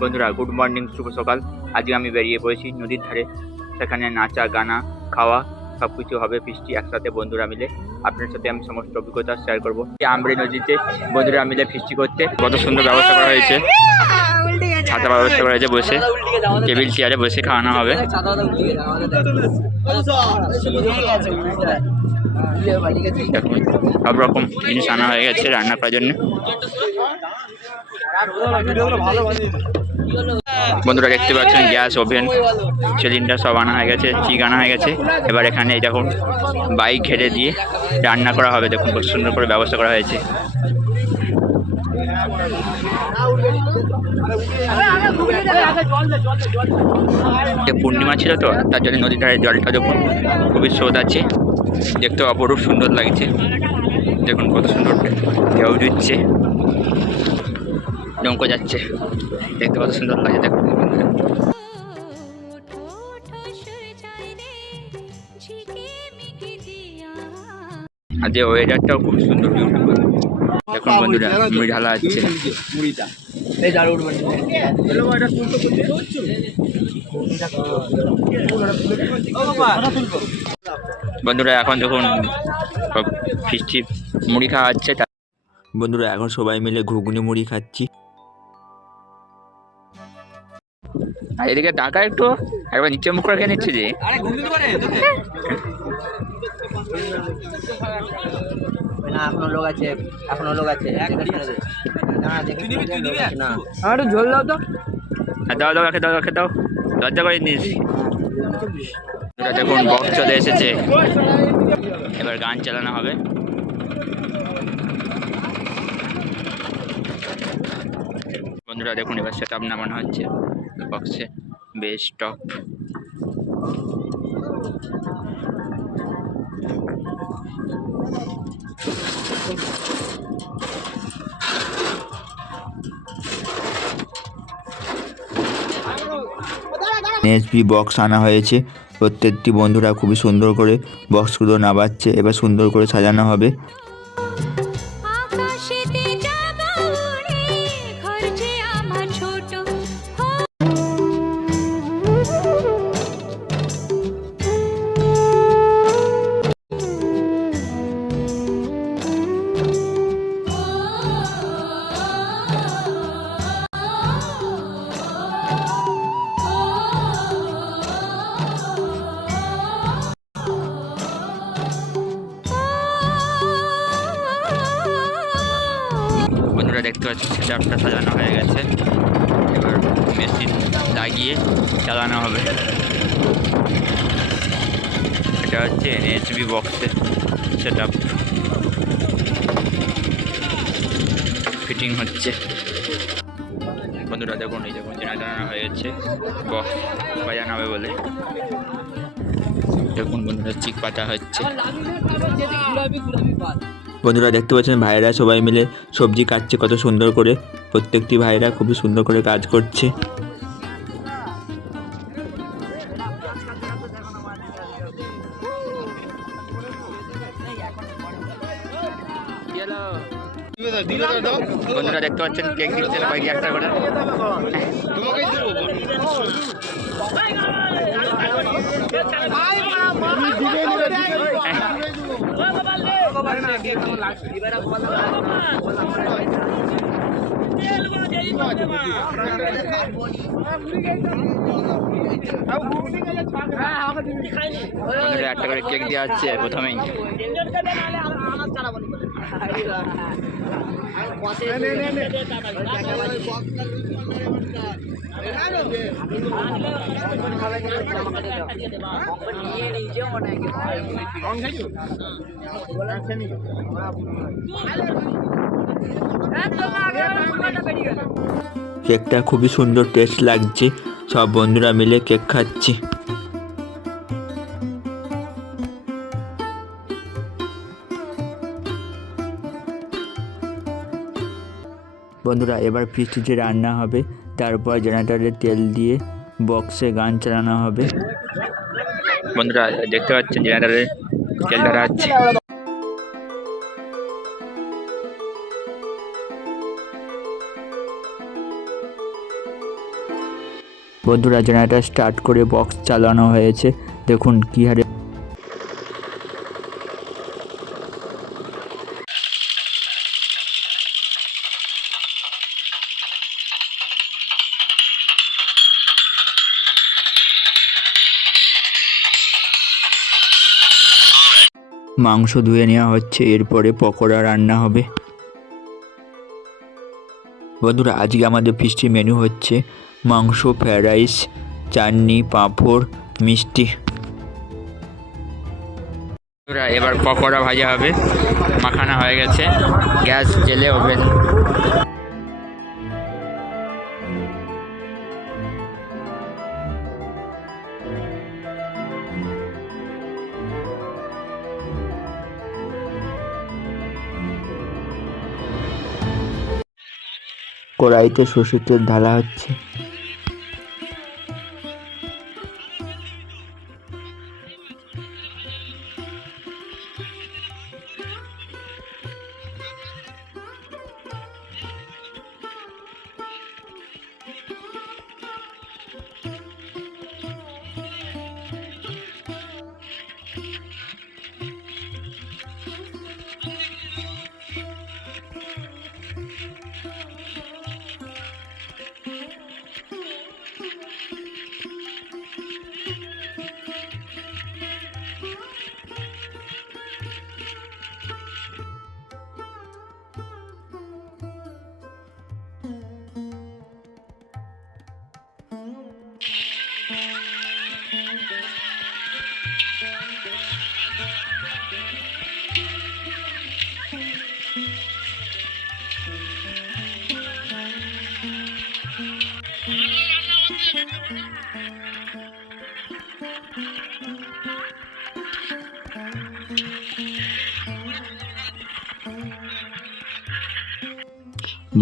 বন্ধুরা good morning, শুভ সকাল। আজকে আমি বেরিয়ে পড়েছি নদীর ধারে। সেখানে নাচা গানা খাওয়া সবকিছু হবে, ফিস্টি একসাথে বন্ধুরা মিলে। আপনার সাথে আমি সমস্ত অভিজ্ঞতা শেয়ার করবো। আমরে নদীতে বন্ধুরা মিলে ফিস্টি করতে কত সুন্দর ব্যবস্থা করা হয়েছে। ছাতা ব্যবস্থা করা হয়েছে, বসে টেবিল চেয়ারে বসে খাওয়ানো হবে। দেখুন সব রকম জিনিস আনা হয়ে গেছে রান্না করার জন্য। বন্ধুরা দেখতে পাচ্ছেন গ্যাস, ওভেন, সিলিন্ডার সব আনা হয়ে গেছে, চিক আনা হয়ে গেছে। এবার এখানে দেখুন বাইক ঘেরে দিয়ে রান্না করা হবে। দেখুন কত সুন্দর করে ব্যবস্থা করা হয়েছে। পূর্ণিমা ছিল তো, তার জন্য নদীর ধারে জলটা দেখুন খুবই স্রোত আছে, দেখতে অপরূপ সুন্দর লাগছে। দেখুন কত সুন্দর ঢেউ দিচ্ছে, নৌকো যাচ্ছে, দেখতে কত সুন্দর লাগে। দেখুন আর যে ওয়েদারটাও খুব সুন্দর, বিউটিফুল। দেখুন বন্ধুরা মুড়ি ঢালা হচ্ছে। বন্ধুরা এখন দেখুন ফিস্টি মুড়ি খাওয়া হচ্ছে। বন্ধুরা এখন সবাই মিলে ঘুগনি মুড়ি খাচ্ছি। আর এদিকে টাকা একটু একবার নিচে মুখ রেখে নিচ্ছে যে। এখনো লোক আছে, আমার ঝোল দাও তো। দাও দাও, রাখে দাও, রাখে দাও, লজ্জা করে নিস। দেখুন বক্স চলে এসেছে, এবার গান চালানো হবে। বন্ধুরা দেখুন এবার সেট আপ নামানো হচ্ছে বক্সে, বেস টপ। এসপি বক্স আনা হয়েছে, প্রত্যেকটি বন্ধুরা খুবই সুন্দর করে বক্সগুলো নামাচ্ছে। এবার সুন্দর করে সাজানো হবে। বন্ধুরা দেখতে পাচ্ছি সেটআপটা সাজানো হয়ে গেছে, এবার মেশিন লাগিয়ে চালানো হবে। এটা হচ্ছে এনএসবি বক্সের সেটআপ, ফিটিং হচ্ছে। বন্ধুরা দেখুন এই দেখুন জানানো হয়ে গেছে বক্স বাজানো হবে বলে। দেখুন বন্ধুরা চিক পাতা হচ্ছে। বন্ধুরা দেখতে পাচ্ছেন ভাইরা সবাই মিলে সবজি কাটছে কত সুন্দর করে। প্রত্যেকটি ভাইরা খুবই সুন্দর করে কাজ করছে। বন্ধুরা দেখতে পাচ্ছেন কেক দিচ্ছেন কয়েক একটা করে। একটা করে কেক দেওয়া হচ্ছে প্রথমেই। কেকটা খুবই সুন্দর টেস্ট লাগছে, সব বন্ধুরা মিলে কেক খাচ্ছি। বন্ধুরা এবার ফিস্টি যে রান্না হবে, তারপর জেনারেটরে তেল দিয়ে বক্সে গান চালানো হবে। বন্ধুরা দেখতে পাচ্ছেন জেনারেটরে তেল ধরা হচ্ছে। বন্ধুরা জেনারেটর স্টার্ট করে বক্স চালানো হয়েছে, দেখুন কী হারে মাংস ধুয়ে নেওয়া হচ্ছে, এরপরে পকোড়া রান্না হবে। বন্ধুরা আজকে আমাদের ফিস্টের মেনু হচ্ছে মাংস, ফ্রায়েড রাইস, চাটনি, পাঁপড়, মিষ্টি। বন্ধুরা এবার পকোড়া ভাজা হবে, মাখানা হয়ে গেছে, গ্যাস জেলে ওভেন। কড়াইতে সর্ষের তেল ঢালা হচ্ছে।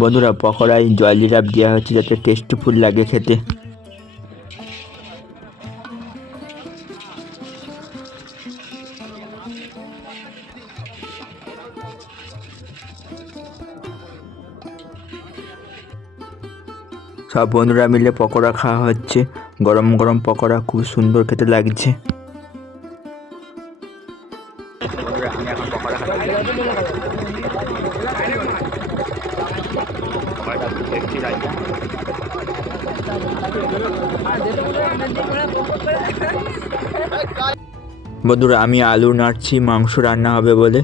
বন্ধুরা পকোড়ায় জল জিরাপ দেওয়া হচ্ছে যাতে টেস্টফুল লাগে খেতে। সব বন্ধুরা মিলে পকোড়া খাওয়া হচ্ছে, গরম গরম পকোড়া, খুব সুন্দর খেতে লাগছে। বন্ধুরা আমি এখন পকোড়া খাচ্ছি। বন্ধুরা আমি আলু নাড়ছি, মাংস রান্না হবে বলে।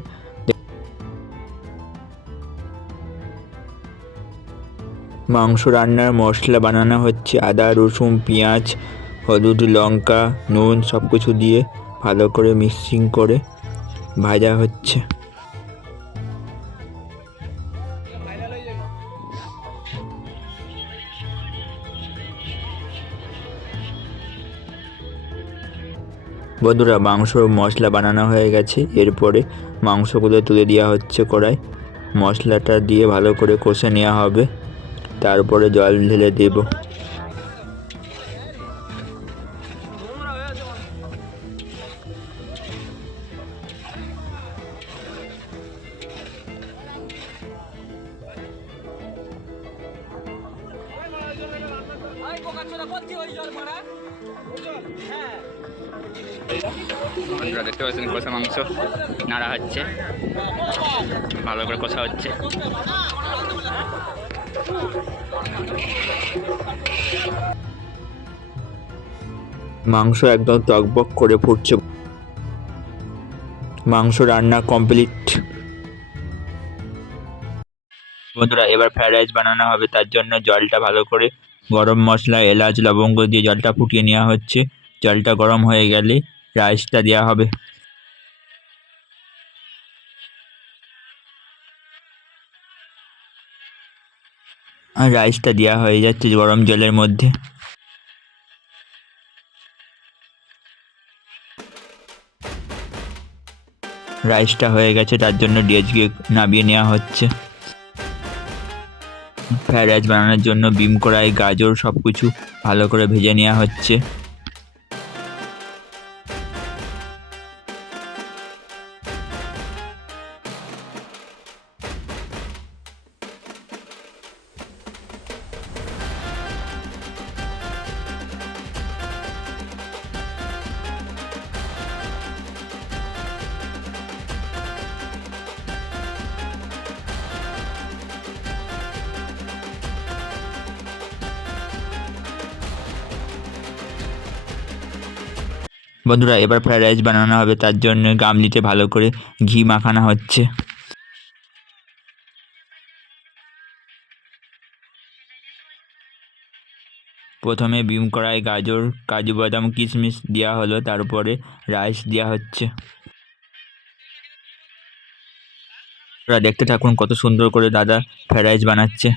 মাংস রান্নার মশলা বানানো হচ্ছে, আদা, রসুন, পেঁয়াজ, হলুদ, লঙ্কা, নুন সব কিছু দিয়ে ভালো করে মিক্সিং করে ভাজা হচ্ছে। বন্ধুরা মাংস মশলা বানানো হয়ে গেছে, এরপরে মাংসগুলো তুলে দেওয়া হচ্ছে কড়াই। মশলাটা দিয়ে ভালো করে কষে নেওয়া হবে, তারপরে জল ঢেলে দেব। বন্ধুরা দেখতে পাচ্ছেন কষা মাংস নাড়া হচ্ছে, ভালো করে কষা হচ্ছে। মাংস একদম টকবক করে ফুটছে। মাংস রান্না কমপ্লিট। বন্ধুরা এবার ফ্রায়েড রাইস বানানো হবে, তার জন্য জলটা ভালো করে গরম মশলা, এলাচ, লবঙ্গ দিয়ে জলটা ফুটিয়ে নেওয়া হচ্ছে। জলটা গরম হয়ে গেলে রাইসটা দেওয়া হবে। আর রাইসটা দেওয়া হয়ে যাচ্ছে গরম জলের মধ্যে। রাইসটা হয়ে গেছে, তার জন্য ডিএচকে নামিয়ে নেওয়া হচ্ছে। ফ্রায়েড রাইস বানানোর জন্য বিম কড়াই, গাজর সব কিছু ভালো করে ভেজে নেওয়া হচ্ছে। বন্ধুরা এবার ফ্রাইড রাইস বানানো হবে, তার জন্য গামলিতে ভালো করে ঘি মাখানো হচ্ছে। প্রথমে বিম কড়াই গাজর, কাজু বাদাম, কিশমিশ দেওয়া হলো, তারপরে রাইস দেওয়া হচ্ছে। আপনারা দেখতে থাকুন কত সুন্দর করে দাদা ফ্রাইড রাইস বানাচ্ছে।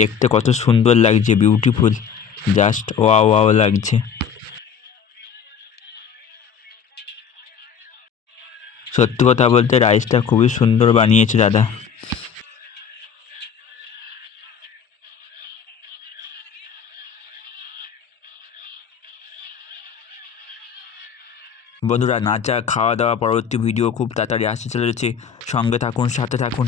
দেখতে কত সুন্দর লাগছে, বিউটিফুল, জাস্ট ওয়াও ওয়াও লাগছে। সত্যি কথা বলতে রাইসটা খুবই সুন্দর বানিয়েছে দাদা। বন্ধুরা নাচা খাওয়া দাওয়া পরবর্তী ভিডিও খুব তাড়াতাড়ি আসতে চলেছে, সঙ্গে থাকুন, সাথে থাকুন।